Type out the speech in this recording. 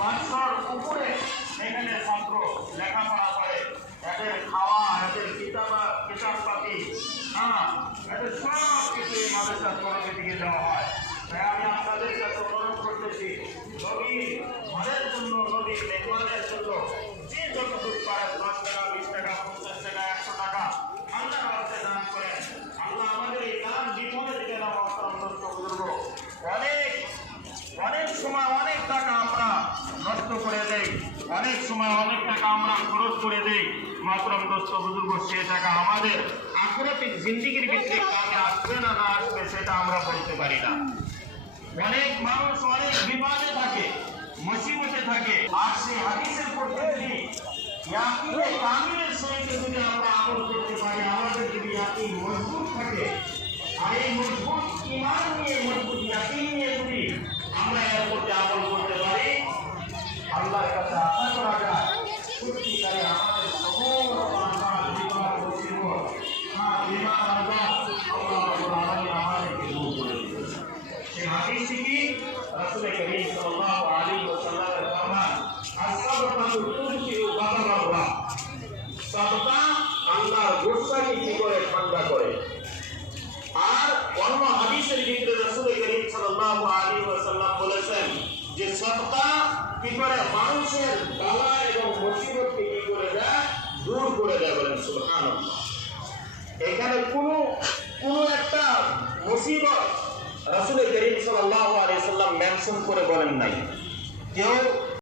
500-র উপরে এখানে ছাত্র লেখাপড়া করে, এদের খাওয়া, এদের কিতাবপাতি, এদের সব কিছু এই মাদ্রাসার তরফ থেকে দেওয়া হয়। তাই আমি আপনাদের কাছে অনুরোধ করতেছি, নবী ঘরের জন্য, নবীর মেহমানের জন্য যে যতটুকু পারে 10 টাকা, 20 টাকা, 50 টাকা, 100 টাকা আল্লাহর রাস্তে দান করেন। আল্লাহ আমাদের এই দান বিফলে দিকে না বুজুর্গ। অনেক সময় অনেক টাকা আমরা নষ্ট করে দেই, অনেক সময় অনেক টাকা আমরা খরচ করে দেই। মাতরম দোস্ত বুজুর্গ, সে টাকা আমাদের আখিরাতের জিন্দেগির ভিতরে কাজে আসবে না আসবে সেটা আমরা বলতে পারি না। অনেক মানুষ অনেক বিপদে থাকে, মুসিবতে থাকে, আর সেই হাদিসের পদ্ধতি ইয়াকিনে কামিলের সহিত যদি আমরা আমল করতে পারি, আমাদের যদি ইয়াকিন মজবুত থাকে, আর এই মজবুত ঈমান নিয়ে, মজবুত ইয়াকিন নিয়ে যদি আমরা এর প্রতি আমল করতে পারি, আল্লাহর কাছে আশা করা যায় সত্যিকারে আমাদের সমস্ত বাঁধাল বিপদ মুসিবত বিমান আল্লাহ রাব্বুল আলামিন আমাদেরকে দূর করে দিবেন। সেই হাদিসটি কি? রাসূল করিম সাল্লাল্লাহু আলাইহি ওয়াসাল্লামের ফরমান, as-সাদকাতু তুনফিউ গাদাবাল্লাহ। সাদকা আল্লাহর গুসাকে কি করে? ঠান্ডা করে। আর অন্য হাদিসের ভিতরে রাসূল করিম সাল্লাল্লাহু আলাইহি ওয়াসাল্লাম বলেছেন যে সাদকা কি করে? মানুষের বালা এবং মুসিবতকে কি করে দেয়? দূর করে দেয়। বলেন সুবহানাল্লাহ। এখানে কোন একটা মুসিবত রাসূল করিম সাল্লাল্লাহু আলাইহি ওয়াসাল্লাম মেনশন করে বলেন নাই। কেউ